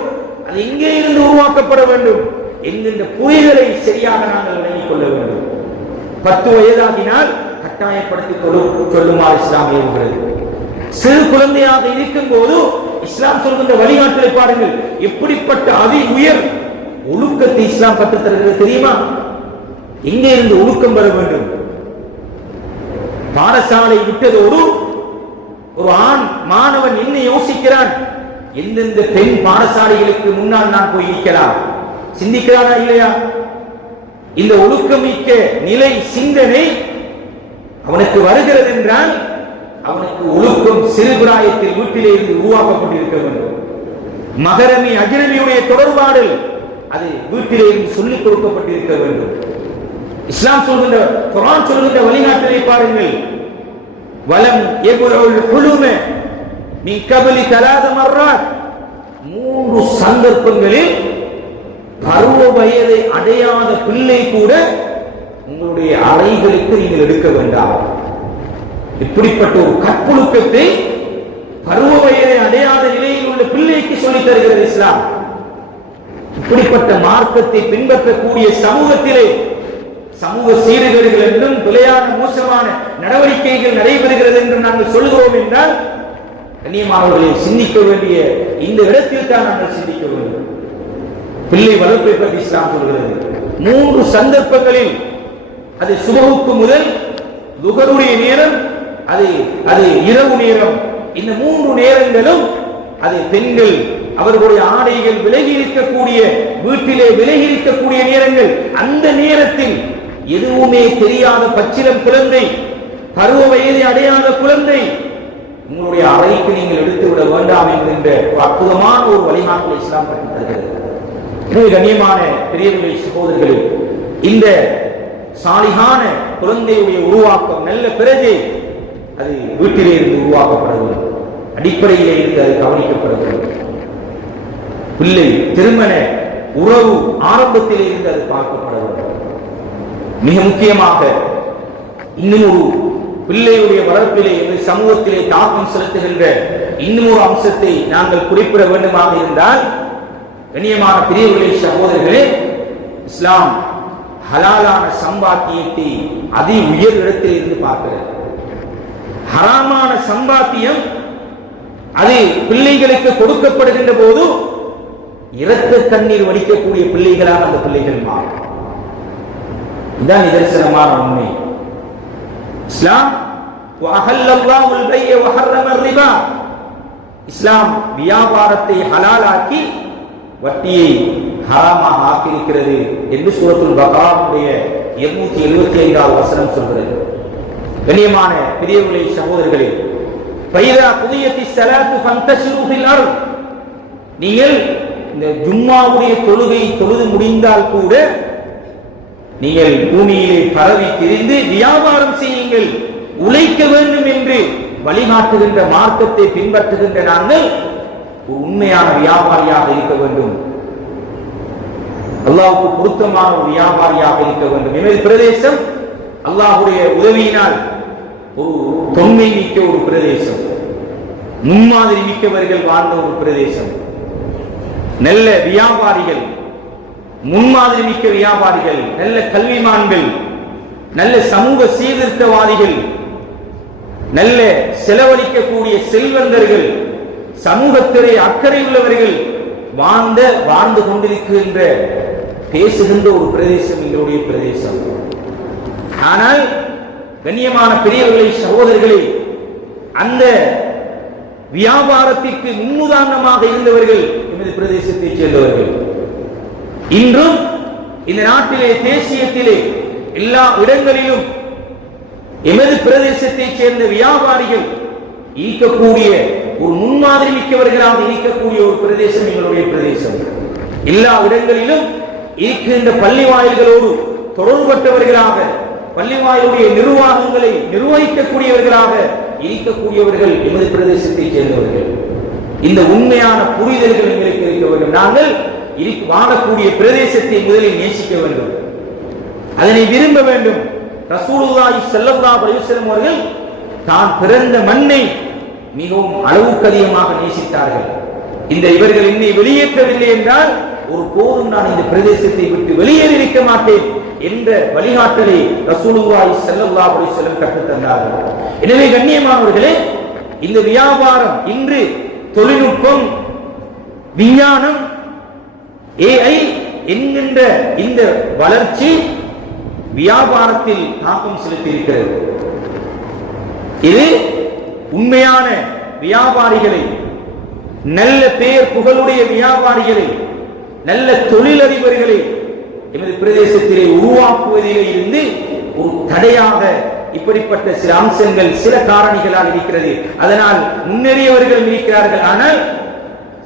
அது எங்கே இருந்து உருவாக்கப்பட வேண்டும் என்கின்ற புரிதலை சரியாக நாங்கள் விளங்கிக் கொள்ள வேண்டும். 10 வயதாகினால் கட்டாயப்படுத்தி சொல்லுமாறு இஸ்லாம் ஏவுகிறது. சிறு குழந்தையாக இருக்கும் போது இஸ்லாம் சொல்கின்ற வழிகாட்டலை பாருங்கள். எப்படிப்பட்ட அதி உயர் ஒழுக்கத்தை இஸ்லாம் கற்றுத் தருகிறது தெரியுமா? எங்கே இருந்து ஒழுக்கம் பெற வேண்டும்? பாடசாலை விட்டதோடு ஒரு ஆண் மாணவன் என்ன யோசிக்கிறான்? எந்தெந்த பெண் பாடசாலைகளுக்கு முன்னால் நான் போய் நிற்கலாம், சிந்திக்கிறானா இல்லையா? இந்த ஒழுக்கமிக்க நிலை சிந்தனை அவனுக்கு வருகிறது என்றால் அவனுக்கு ஒழுக்கம் சிறுபிராயத்தில் வீட்டிலே இருந்து உருவாக்கப்பட்டிருக்க வேண்டும். மகரமி அஜ்னபியுடைய தொடர்பாடல் அது வீட்டிலே இருந்து சொல்லிக் கொடுக்கப்பட்டிருக்க வேண்டும். இஸ்லாம் சொல்கின்ற குர்ஆன் சொல்கின்ற வழிகாட்டலை பாருங்கள். வலம் யபுல் ஹுலும மின் கப்லி 3 மர்ராத், 3 சந்தர்ப்பங்களில் பருவ வயதை அடையாத பிள்ளை கூட உங்களுடைய அறைகளுக்கு நீங்கள் எடுக்க வேண்டாம். இப்படிப்பட்ட ஒரு கற்பொழுக்கத்தை பருவ வயதை அடையாத நிலையில் உள்ள பிள்ளைக்கு சொல்லித் தருகிறது இஸ்லாம். இப்படிப்பட்ட மார்க்கத்தை பின்பற்றக்கூடிய சமூகத்திலே சமூக சீர்கேடுகள் என்றும் பிழையான மோசமான நடவடிக்கைகள் நடைபெறுகிறது என்று நாங்கள் சொல்கிறோம் என்றால் கண்ணியமானவர்களை சிந்திக்க வேண்டிய இந்த இடத்தில் தான் நாங்கள் சிந்திக்க வேண்டும். பிள்ளை வளர்ப்பை பற்றி இஸ்லாம் சொல்கிறது. 3 சந்தர்ப்பங்களில் அது சுபஹுக்கு முதல் துஹருடைய நேரம், அது இரவு நேரம், இந்த 3 நேரங்களும் அது பெண்கள் அவர்களுடைய ஆடைகள் விலகி இருக்கக்கூடிய, வீட்டிலே விலகி இருக்கக்கூடிய நேரங்கள். அந்த நேரத்தில் எதுவுமே தெரியாத பச்சிலம் குழந்தை, பருவ வயதை அடையாத குழந்தை உங்களுடைய அறைக்கு நீங்கள் எடுத்து விட வேண்டாம் என்கின்ற அற்புதமான ஒரு வழிகாட்டலை இஸ்லாம் கற்றுத் தருகிறது. எனவே கண்ணியமான பெரியவர்களே, சகோதரர்களே, இந்த சாலிகான குழந்தையுடைய உருவாக்கம், நல்ல பிரஜை அது வீட்டிலே இருந்து உருவாக்கப்பட வேண்டும். அடிப்படையிலே இருந்து அது கவனிக்கப்பட வேண்டும். பிள்ளை திருமண உறவு ஆரம்பத்திலே இருந்து அது பார்க்கப்பட வேண்டும். மிக முக்கியமாக இன்னும் ஒரு பிள்ளையுடைய வளர்ப்பிலே சமூகத்திலே தாக்கம் செலுத்துகின்ற இன்னும் ஒரு அம்சத்தை நாங்கள் குறிப்பிட வேண்டுமாக இருந்தால், கண்ணியமான பெரியவர்களே, சகோதரர்களே, இஸ்லாம் ஹலாலான சம்பாத்தியத்தை அதி உயர் இடத்தில் இருந்து பார்க்கிறது. ஹராமான சம்பாத்தியம் அது பிள்ளைகளுக்கு கொடுக்கப்படுகின்ற போது இரத்த கண்ணீர் வடிக்கக்கூடிய பிள்ளைகளாக அந்த பிள்ளைகள் மாறும். இதுதான் நிதர்சனமான உண்மை. இஸ்லாம் வஹல்லல்லாஹுல் பைய வஹர்ரமர் ரிபா, இஸ்லாம் வியாபாரத்தை ஹலாலாக்கி வட்டியை ஹராமாக ஆக்கியிருக்கிறது என்று சூரத்துல் பக்ராவுடைய 275வது வசனம் சொல்கிறது. கண்ணியமான பெரியவர்களே, சகோதரர்களே, ஃபைதா குதியத்திஸ் ஸலாத்து ஃபன்தஷிரு ஃபில் அர்த், நீங்கள் இந்த ஜும்மாவுடைய தொழுகை தொழுது முடிந்தால் கூட நீங்கள் பூமியிலே பரவி திரிந்து வியாபாரம் செய்யுங்கள், உழைக்க வேண்டும் என்று வழிகாட்டுகின்ற மார்க்கத்தை பின்பற்றுகின்ற நாங்கள் ஒரு உண்மையான வியாபாரியாக இருக்க வேண்டும். அல்லாஹ்வுக்கு பொருத்தமான ஒரு வியாபாரியாக இருக்க வேண்டும். எமது பிரதேசம் அல்லாஹ்வுடைய உதவியினால் ஒரு தொன்மை மிக்க ஒரு பிரதேசம், முன்மாதிரி மிக்கவர்கள் வாழ்ந்த ஒரு பிரதேசம். நல்ல வியாபாரிகள், முன்மாதிரி மிக்க வியாபாரிகள், நல்ல கல்விமான்கள், நல்ல சமூக சீர்திருத்தவாதிகள், நல்ல செலவழிக்கக்கூடிய செல்வந்தர்கள், சமூகத்திலே அக்கறை உள்ளவர்கள் வாழ்ந்து கொண்டிருக்கின்ற பேசுகின்ற ஒரு பிரதேசம் எங்களுடைய பிரதேசம். ஆனால் கண்ணியமான பெரியவர்களே, சகோதரர்களே, அந்த வியாபாரத்திற்கு முன்னுதாரணமாக இருந்தவர்கள் எமது பிரதேசத்தைச் சேர்ந்தவர்கள். இன்றும் இந்த நாட்டிலே, தேசியத்திலே, எல்லா இடங்களிலும் எமது பிரதேசத்தைச் சேர்ந்த வியாபாரிகள் ஈர்க்கக்கூடிய ஒரு முன்மாதிரி மிக்கவர்களாக ஈர்க்கக்கூடிய ஒரு பிரதேசம் எங்களுடைய பிரதேசம். எல்லா இடங்களிலும் ஈர்க்கின்ற பள்ளி வாயில்களோடு தொடர்பட்டவர்களாக, பள்ளி வாயிலுடைய நிர்வாகங்களை நிர்வகிக்கக்கூடியவர்களாக ஈர்க்கக்கூடியவர்கள் எமது பிரதேசத்தைச் சேர்ந்தவர்கள். இந்த உண்மையான புரிதல்கள் எங்களுக்கு இருக்க வேண்டும். நாங்கள் வாழக்கூடிய பிரதேசத்தை முதலில் நேசிக்க வேண்டும், அதனை விரும்ப வேண்டும். ரசூலுல்லாஹி ஸல்லல்லாஹு அலைஹி வஸல்லம் அவர்கள் தான் பிறந்த மண்ணை மிகவும் அளவுக்கு அதிகமாக நேசித்தார்கள். இந்த இவர்கள் என்னை வெளியேற்றவில்லை என்றால் ஒரு போதும் நான் இந்த பிரதேசத்தை விட்டு வெளியேறியிருக்க மாட்டேன் என்ற வழிகாட்டலை ரசூலுல்லாஹி ஸல்லல்லாஹு அலைஹி வஸல்லம் கற்றுத் தந்தார்கள். எனவே கண்ணியமானவர்களே, இந்த வியாபாரம் இன்று தொழில்நுட்பம், விஞ்ஞானம், AI என்கின்ற இந்த வளர்ச்சி வியாபாரத்தில் தாக்கம் செலுத்தி இருக்கிறது. இது உண்மையான வியாபாரிகளை, நல்ல பெயர் புகழுடைய வியாபாரிகளை, நல்ல தொழிலதிபர்களை எமது பிரதேசத்திலே உருவாக்குவதிலே இருந்து ஒரு தடையாக இப்படிப்பட்ட சில அம்சங்கள், சில காரணிகளால் இருக்கிறது. அதனால் முன்னேறியவர்கள் இருக்கிறார்கள், ஆனால்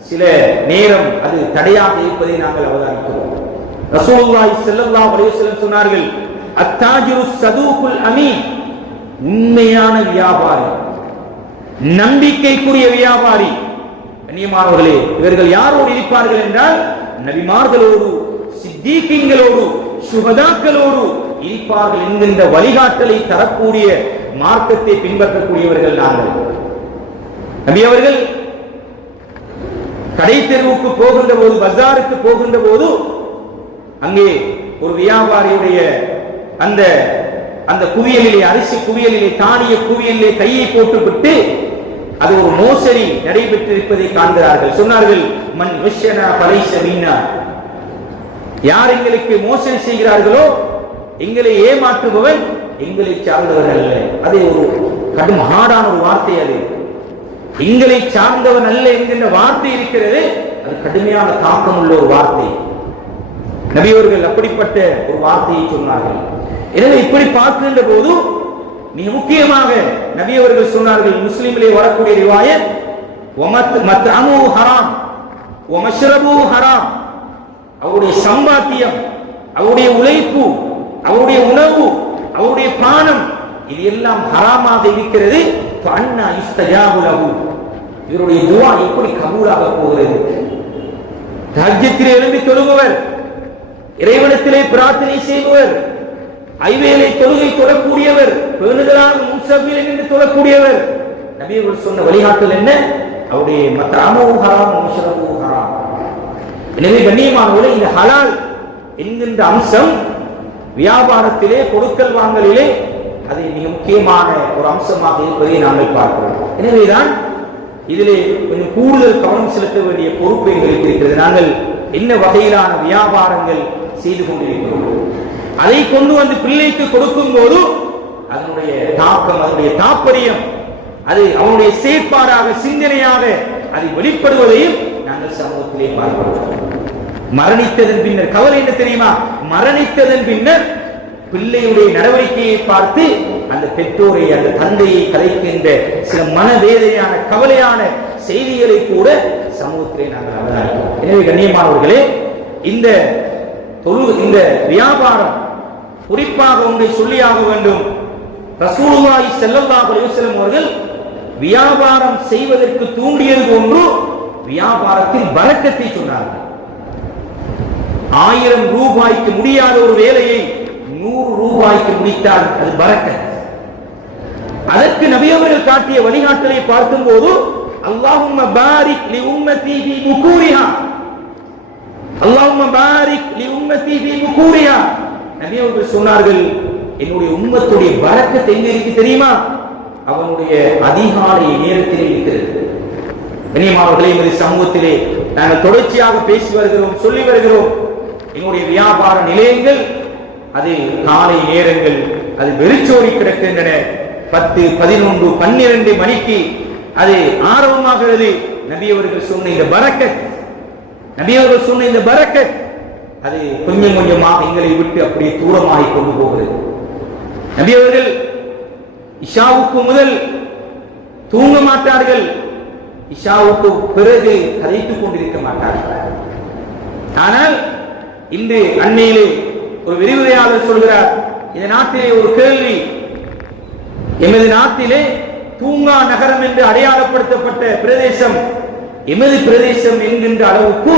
சில நேரம் அது தடையாக இருப்பதை நாங்கள் அவதானிக்கிறோம். ரசூலுல்லாஹி ஸல்லல்லாஹு அலைஹி வஸல்லம் சொன்னார்கள், அத்தாஜிரு ஸதூகுல் அமீன், உண்மையான வியாபாரி, நம்பிக்கைக்குரிய வியாபாரி. கண்ணியமானவர்களே, இவர்கள் யாரோடு இருப்பார்கள் என்றால் நபிமார்களோடு, சித்தீகீன்களோடு, சுஹதாக்களோடு இருப்பார்கள் என்கின்ற வழிகாட்டலை தரக்கூடிய மார்க்கத்தை பின்பற்றக்கூடியவர்கள் நாங்கள். நபி அவர்கள் கடை தெருவுக்கு போகின்ற போது, பஜாருக்கு போகின்ற போது, அங்கே ஒரு வியாபாரியுடைய அந்த அந்த குவியலிலே, அரிசி குவியலிலே, தானிய குவியலிலே கையை போட்டுவிட்டு அது ஒரு மோசடி நடைபெற்றிருப்பதை காண்கிறார்கள். சொன்னார்கள், மன் வஷ்யனா ஃபலைஸ மின்னா, யார் எங்களுக்கு மோசடி செய்கிறார்களோ, எங்களை ஏமாற்றுபவன் எங்களை சார்ந்தவன் அல்ல. அது ஒரு கடும் ஹார்டான ஒரு வார்த்தை. அது எங்களை சார்ந்தவன் அல்ல என்கின்ற வார்த்தை இருக்கிறது, அது கடுமையான தாக்கம் உள்ள ஒரு வார்த்தை. நபி அவர்கள் அப்படிப்பட்ட ஒரு வார்த்தையை சொன்னார்கள். எனவே இப்படி பார்க்கின்ற போது மிக முக்கியமாக நபி அவர்கள் சொன்னார்கள், முஸ்லிமிலே வரக்கூடிய ரிவாயத், மத்அமு ஹராம் வ மஷ்ரபு ஹராம், அவருடைய சம்பாத்தியம், அவருடைய உழைப்பு, அவருடைய உணவு, அவருடைய பானம், இது எல்லாம் ஹராமாக இருக்கிறது. ஃபஅன்னா யுஸ்தஜாபு லஹு, இவருடைய துஆ எப்படி கபூலாக போகிறது? தஹஜ்ஜுதிலே எழும்பி தொழுபவர், இறைவனிடத்திலே பிரார்த்தனை செய்பவர், ஐவேளை தொழுகை தொழக்கூடியவர், பேணுதலான முன்சபில் என்று தொழக்கூடியவர், நபி அவர்கள் சொன்ன வழிகாட்டல் என்ன? அவருடைய மத்அமு ஹராம் வ மஷ்ரபு ஹராம். எனவே கண்ணியமானவர்களே, இந்த ஹலால் என்கின்ற அம்சம் வியாபாரத்திலே, கொடுக்கல் வாங்கலிலே அது மிக முக்கியமான ஒரு அம்சமாக இருப்பதை நாங்கள் பார்க்கிறோம். எனவேதான் இதிலே கொஞ்சம் கூடுதல் கவனம் செலுத்த வேண்டிய பொறுப்பு எங்களுக்கு இருக்கிறது. நாங்கள் என்ன வகையிலான வியாபாரங்கள் செய்து கொண்டிருக்கிறோம், அதை கொண்டு வந்து பிள்ளைக்கு கொடுக்கும் போது அதனுடைய தாக்கம், அதனுடைய தாற்பயம், அது அவனுடைய செயற்பாடாக, சிந்தனையாக அது வெளிப்படுவதையும் நாங்கள் சமூகத்திலே பார்க்கிறோம். மரணித்ததன் பின்னர் கவலை என்ன தெரியுமா? மரணித்ததன் பின்னர் பிள்ளையுடைய நடவடிக்கையை பார்த்து அந்த பெற்றோரை, அந்த தந்தையை கலைக்கின்ற சில மனவேதனையான, கவலையான செய்திகளை கூட சமூகத்திலே நாங்கள் அவதானிக்கிறோம். எனவே கண்ணியமானவர்களே, இந்த வியாபாரம் குறிப்பாக ஒன்றை சொல்லியாக வேண்டும். ரசூலுல்லாஹி ஸல்லல்லாஹு அலைஹி வஸல்லம் அவர்கள் வியாபாரம் செய்வதற்கு தூண்டியது போன்று வியாபாரத்தில் பரக்கத்தை சொன்னார்கள். 1000 ரூபாய்க்கு முடியாத ஒரு வேலையை 100 ரூபாய்க்கு முடித்தால் அது பரக்கத். அதற்கு நபி அவர்கள் காட்டிய வழிகாட்டலை பார்க்கும் போது, அல்லாஹும்ம பாரிக் லி உம்மதி ஃபீ புகூரிஹா, அல்லாஹும்ம பாரிக் லி உம்மதி ஃபீ புகூரிஹா. நபி அவர்கள் சொன்னார்கள், என்னுடைய உம்மத்துடைய பரக்கத் எங்க இருக்கு தெரியுமா? அவனுடைய அதிகாலை நேரத்திலே இருக்கிறது. கண்ணியமானவர்களே, இந்த சமூகத்திலே நாங்கள் தொடர்ச்சியாக பேசி வருகிறோம், சொல்லி வருகிறோம். எங்களுடைய வியாபார நிலையங்கள் அது காலை நேரங்கள் அது வெறிச்சோடி கிடக்கின்றன. 10, 11, 12 மணிக்கு அது ஆரம்பமாகிறது. நபி அவர்கள் சொன்ன இந்த பரக்கத், நபி அவர்கள் சொன்ன இந்த பரக்கத் அது கொஞ்சம் கொஞ்சமாக எங்களை விட்டு அப்படியே தூரமாகி கொண்டு போகிறது. நபி அவர்கள் இஷாவுக்கு முதல் தூங்க மாட்டார்கள், இஷாவுக்கு பிறகு கதைத்துக் கொண்டிருக்க மாட்டார்கள். ஆனால் இன்று அண்மையிலே ஒரு விரிவுரையாளர் சொல்கிறார், இந்த நாட்டிலே ஒரு கேள்வி, எமது நாட்டிலே தூங்கா நகரம் என்று அடையாளப்படுத்தப்பட்ட பிரதேசம் எமது பிரதேசம் என்கின்ற அளவுக்கு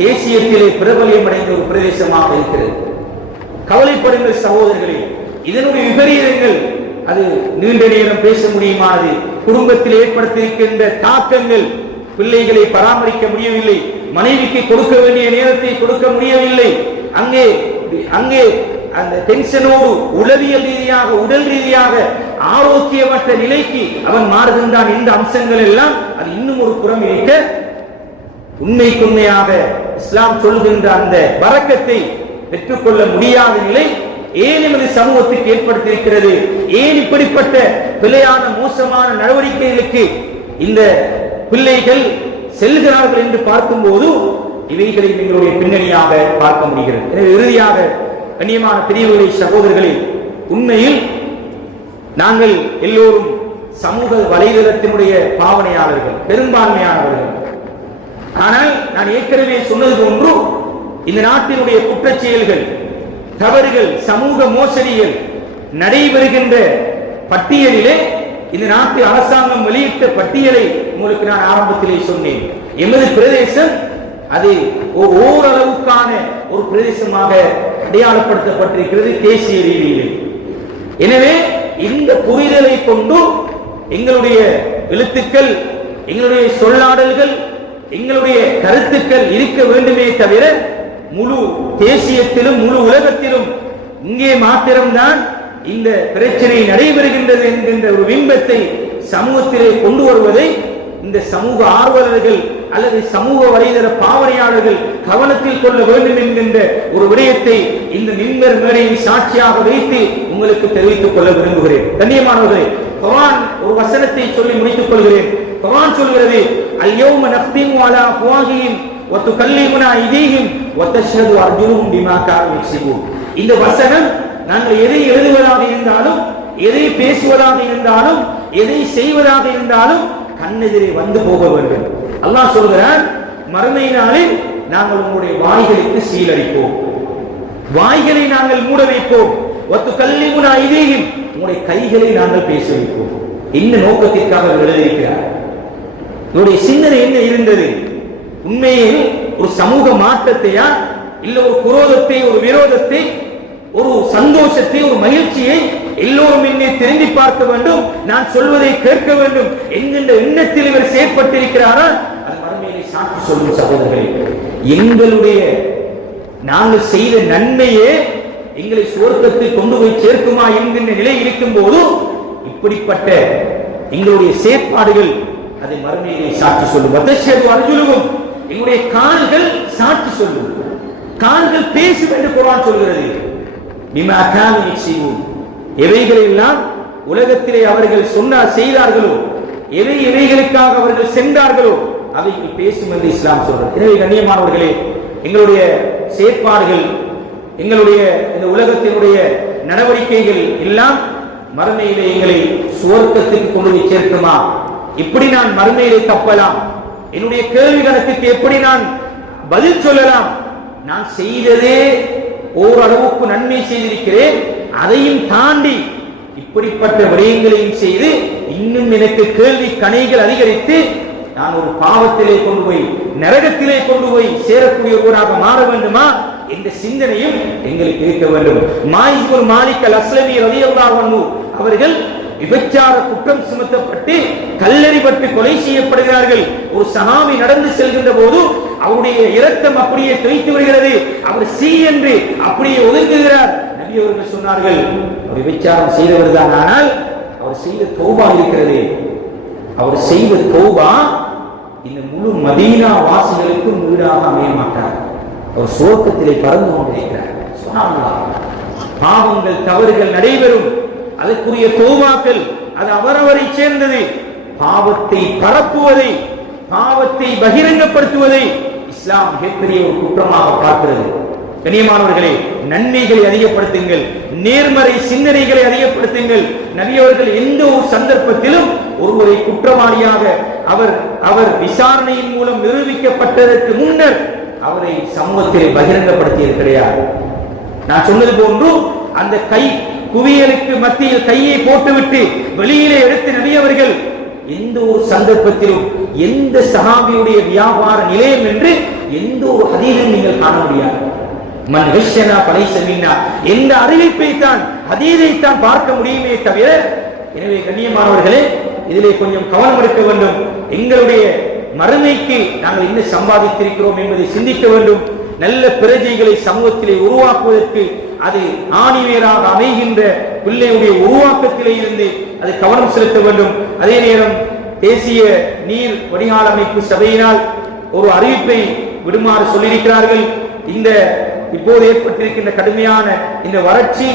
தேசியத்திலே பிரபலியம் அடைந்த ஒரு பிரதேசமாக இருக்கிறது. கவலைப்படுங்கள் சகோதரர்களே, இதனுடைய விபரீதங்கள் அது நீண்ட நேரம் பேச முடியுமானது. குடும்பத்தில் ஏற்படுத்தியிருக்கின்ற தாக்கங்கள் பிள்ளைகளை பராமரிக்க முடியவில்லை, மனைவிக்கு கொடுக்க வேண்டிய நேரத்தை கொடுக்க முடியவில்லை, அங்கே அங்கே அந்த டென்ஷனோடு உளவியல் ரீதியாக உடல் ரீதியாக ஆரோக்கியமற்ற நிலைக்கு அவன் மாறுகின்றான். இந்த அம்சங்கள் எல்லாம் அது இன்னும் ஒரு புறம் இருக்க, உண்மைக்குண்மையாக இஸ்லாம் சொல்கின்ற அந்த பரக்கத்தை பெற்றுக்கொள்ள முடியாத நிலை ஏன் எமது சமூகத்துக்கு ஏற்படுத்தியிருக்கிறது? ஏன் இப்படிப்பட்ட பிழையான மோசமான நடவடிக்கைகளுக்கு இந்த பிள்ளைகள் செல்கிறார்கள் என்று பார்க்கும்போது இவைகளை எங்களுடைய பின்னணியாக பார்க்க முடிகிறது. எனவே இறுதியாக கண்ணியமான பெரியவர்களை, சகோதரர்களே, உண்மையில் நாங்கள் எல்லோரும் சமூக வலைதளத்தினுடைய பாவனையாளர்கள், பெரும்பான்மையானவர்கள். ஆனால் நான் ஏற்கனவே சொன்னது போன்று இந்த நாட்டினுடைய குற்றச்செயல்கள், தவறுகள், சமூக மோசடிகள் நடைபெறுகின்ற பட்டியலிலே இந்த நாட்டு அரசாங்கம் வெளியிட்ட பட்டியலை உங்களுக்கு நான் ஆரம்பத்திலே சொன்னேன். எமது பிரதேசம் அது ஓரளவுக்கான ஒரு பிரதேசமாக அடையாளப்படுத்தப்பட்டிருக்கிறது தேசிய ரீதியிலே. எனவே இந்த புரிதலை கொண்டு எங்களுடைய எழுத்துக்கள், எங்களுடைய சொல்லாடல்கள், எங்களுடைய கருத்துக்கள் இருக்க வேண்டுமே தவிர முழு தேசியத்திலும் முழு உலகத்திலும் இங்கே மாத்திரம்தான் இந்த பிரச்சனை நடைபெறுகின்றது என்கின்ற ஒரு பிம்பத்தை சமூகத்திலே கொண்டு வருவதை இந்த சமூக ஆர்வலர்கள் அல்லது சமூக வலைதள பாவனையாளர்கள் கவனத்தில் கொள்ள வேண்டும் என்கின்ற ஒரு விடயத்தை இந்த மிம்பர் மேடையை சாட்சியாக வைத்து உங்களுக்கு தெரிவித்துக் கொள்ள விரும்புகிறேன். கண்ணியமானவர்களே, குர்ஆன் ஒரு வசனத்தை சொல்லி முடித்துக் கொள்கிறேன். குர்ஆன் சொல்கிறது, அல்-யௌம நக்திமு அலா அஃப்வாஹிஹிம் வ துகல்லிமுனா ஐதீஹிம் வ தஷ்ஹது அர்ஜுலுஹும் பிமா கானூ யக்ஸிபூன். இந்த வசனம் நாங்கள் எதை எழுதுவதாக இருந்தாலும், எதை பேசுவதாக இருந்தாலும், எதை செய்வதாக இருந்தாலும் கண்ணெதிரே வந்து போக வேண்டும். அல்லாஹ் சொல்கிறார், மறுமை நாளில் நாங்கள் உங்களுடைய வாய்களுக்கு சீலடிப்போம், வாய்களை நாங்கள் மூட வைப்போம், வத்துகல்லிமுனா ஐதீஹிம், உங்களுடைய கைகளை நாங்கள் பேச வைப்போம். என்ன நோக்கத்திற்காக எழுதியிருக்கிறார்? இவருடைய சிந்தனை என்ன இருந்தது? உண்மையில் ஒரு சமூக மாற்றத்தையா, இல்ல ஒரு குரோதத்தை, ஒரு விரோதத்தை, ஒரு சந்தோஷத்தை, ஒரு மகிழ்ச்சியை எல்லோரும் என்னை திரும்பி பார்க்க வேண்டும், நான் சொல்வதை கேட்க வேண்டும் என்கின்ற எண்ணத்தில் இவர் செயற்பட்டிருக்கிறாரா? அது மறுமையிலே சாட்சி சொல்லும். சகோதரர்களே, எங்களுடைய நாங்கள் செய்த நன்மையே எங்களை சுவர்க்கத்தில் கொண்டு போய் சேர்க்குமா என்கின்ற நிலை இருக்கும் போது இப்படிப்பட்ட எங்களுடைய செயற்பாடுகள் அதை மறுமையிலே சாட்சி சொல்லும். அர்ஜுனும் எங்களுடைய கால்கள் சாட்சி சொல்லும், கால்கள் பேசும் என்று குர்ஆன் சொல்கிறது. எவைகளெல்லாம் உலகத்திலே அவர்கள் சொன்னார் செய்தார்களோ, எவைகளுக்காக அவர்கள் சென்றார்களோ அவைக்கு பேசும் என்று இஸ்லாம் சொல்றது. எனவே கண்ணியமானவர்களே, எங்களுடைய செயற்பாடுகள், எங்களுடைய இந்த உலகத்தினுடைய நடவடிக்கைகள் எல்லாம் மறுமையிலே எங்களை சுவர்க்கத்துக்கு கொண்டு போய் சேர்க்குமா? இப்படி நான் மறுமையிலே தப்பலாம்? என்னுடைய கேள்வி கணக்குக்கு எப்படி நான் பதில் சொல்லலாம்? நான் செய்ததே ஓரளவுக்கு நன்மை செய்திருக்கிறேன், அதையும் தாண்டி இப்படிப்பட்ட விடயங்களையும் செய்து இன்னும் எனக்கு கேள்வி கணைகள் அதிகரித்து நான் ஒரு பாவத்திலே கொண்டு போய் நரகத்திலே கொண்டு போய் சேரக்கூடிய ஒருவராக மாற வேண்டுமா என்ற சிந்தனையும் எங்களுக்கு இருக்க வேண்டும். மாயிஸ் மாலிக் அல் அஸ்லமி ரலியல்லாஹு அன்ஹு அவர்கள் விபச்சார குற்றம் சுமத்தப்பட்டு கல்லெறிபட்டு கொலை செய்யப்படுகிறார்கள். ஒரு சஹாபி நடந்து செல்கின்ற போது அவருடைய இரத்தம் அப்படியே தொய்த்து வருகிறது. அவர் சீ என்று அப்படியே ஒதுங்குகிறார். நபி அவர்கள் சொன்னார்கள், அவர் விபச்சாரம் செய்தவர் தான், ஆனால் அவர் செய்த தௌபா இருக்கிறது, அவர் செய்த தௌபா இந்த முழு மதீனா வாசிகளுக்கு வீடாக அமைய மாட்டார், அவர் சுவர்க்கத்திலே பறந்து கொண்டிருக்கிறார். பாவங்கள் தவறுகள் நடைபெறும், அதற்குரிய தௌபாக்கள் அது அவரவரை சேர்ந்தது. பாவத்தை பரப்புவதை, பாவத்தை பகிரங்கப்படுத்துவதை இஸ்லாம் மிகப்பெரிய ஒரு குற்றமாக பார்க்கிறது. கண்ணியமானவர்களே, நன்மைகளை அதிகப்படுத்துங்கள், நேர்மறை சிந்தனைகளை அதிகப்படுத்துங்கள். நபி அவர்கள் எந்த ஒரு சந்தர்ப்பத்திலும் ஒருவரை குற்றவாளியாக அவர் விசாரணையின் மூலம் நிரூபிக்கப்பட்டதற்கு முன்னர் அவரை சமூகத்திலே பகிரங்கப்படுத்தியது கிடையாது. நான் சொன்னது போன்று அந்த கை குவியலுக்கு மத்தியில் கையை போட்டுவிட்டு வெளியிலே எடுத்து நபி அவர்கள் எந்த ஒரு சந்தர்ப்பத்திலும் எந்த சஹாபியுடைய வியாபார நிலையம் என்று எந்த ஒரு ஹதீஸிலும் நீங்கள் காண முடியாது. மன் ஹஷனா ஃபலைஸ மின்னா என்ற அறிவிப்பை தான், ஹதீஸை தான் பார்க்க முடியுமே தவிர. எனவே கண்ணியமானவர்களே, இதிலே கொஞ்சம் கவனம் எடுக்க வேண்டும். எங்களுடைய மறுமைக்கு நாங்கள் என்ன சம்பாதித்திருக்கிறோம் என்பதை சிந்திக்க வேண்டும். நல்ல பிரஜைகளை சமூகத்திலே உருவாக்குவதற்கு அது ஆணிவேராக அமைகின்ற பிள்ளையுடைய உருவாக்கத்திலே இருந்து அது கவனம் செலுத்த வேண்டும். அதே நேரம் தேசிய நீர் வடிகால் அமைப்பு சபையினால் ஒரு அறிவிப்பை விடுமாறு சொல்லியிருக்கிறார்கள். இந்த இப்போது ஏற்பட்டிருக்கின்ற கடுமையான இந்த வறட்சி,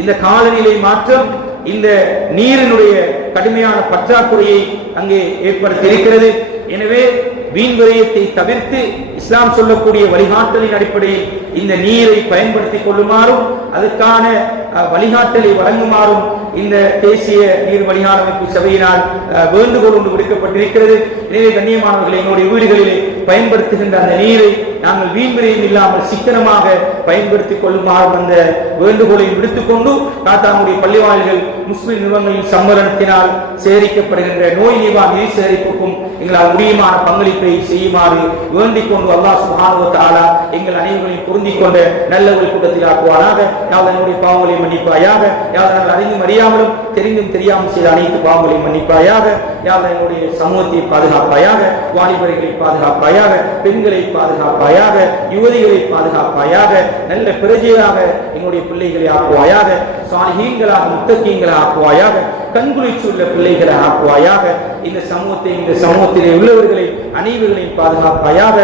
இந்த காலநிலை மாற்றம், இந்த நீரினுடைய கடுமையான பற்றாக்குறையை அங்கே ஏற்படுத்தி இருக்கிறது. எனவே வீண் விரயத்தை தவிர்த்து இஸ்லாம் சொல்லக்கூடிய வழிகாட்டலின் அடிப்படையில் இந்த நீரை பயன்படுத்திக் கொள்ளுமாறும் அதற்கான வழிகாட்டலை வழங்குமாறும் இந்த தேசிய நீர் வடிகால் அமைப்பு சபையினால் வேண்டுகோள் ஒன்று விடுக்கப்பட்டிருக்கிறது. எனவே கண்ணியமானவர்களை, என்னுடைய வீடுகளிலே பயன்படுத்துகின்ற அந்த நீரை நாங்கள் வீண் விரயம் இல்லாமல் சிக்கனமாக பயன்படுத்திக் கொள்ளுமாறும் அந்த வேண்டுகோளை விடுத்துக்கொண்டு காத்தாங்குடி பள்ளிவாயில்கள் முஸ்லிம் நிறுவனங்களின் சம்மேளனத்தினால் சேகரிக்கப்படுகின்ற நோய் நிவாரண நிதி சேகரிப்புக்கும் எங்களால் முடியுமான பங்களிப்பை செய்யுமாறு வேண்டிக் கொண்டு அல்லாஹ் சுப்ஹானஹு வ தஆலா எங்கள் அனைவரையும் பொருந்திக் கொண்ட நல்லவர்கள் கூட்டத்தில் ஆக்குவாராக. யாவது என்னுடைய பாவங்களை மன்னிப்பாயாக. யாவது நாங்கள் அறிந்தும் அறியாமலும் தெரிந்தும் தெரியாமல் செய்த அனைத்து பாவங்களையும் மன்னிப்பாயாக. யாவது என்னுடைய சமூகத்தை பாதுகாப்பாயாக, வாலிபர்களை பாதுகாப்பாயாக, பெண்களை பாதுகாப்பாயாக, யுவதிகளை பாதுகாப்பாயாக, நல்ல பிரஜையாக என்னுடைய பிள்ளைகளை ஆக்குவாயாக, சாலிஹீன்களாக முத்தகீன்களாக ஆக்குவாயாக, கண்குளிர்ச்சியுள்ள பிள்ளைகளை ஆக்குவாயாக. இந்த சமூகத்திலே உள்ளவர்களை அனைவர்களையும் பாதுகாப்பாயாக.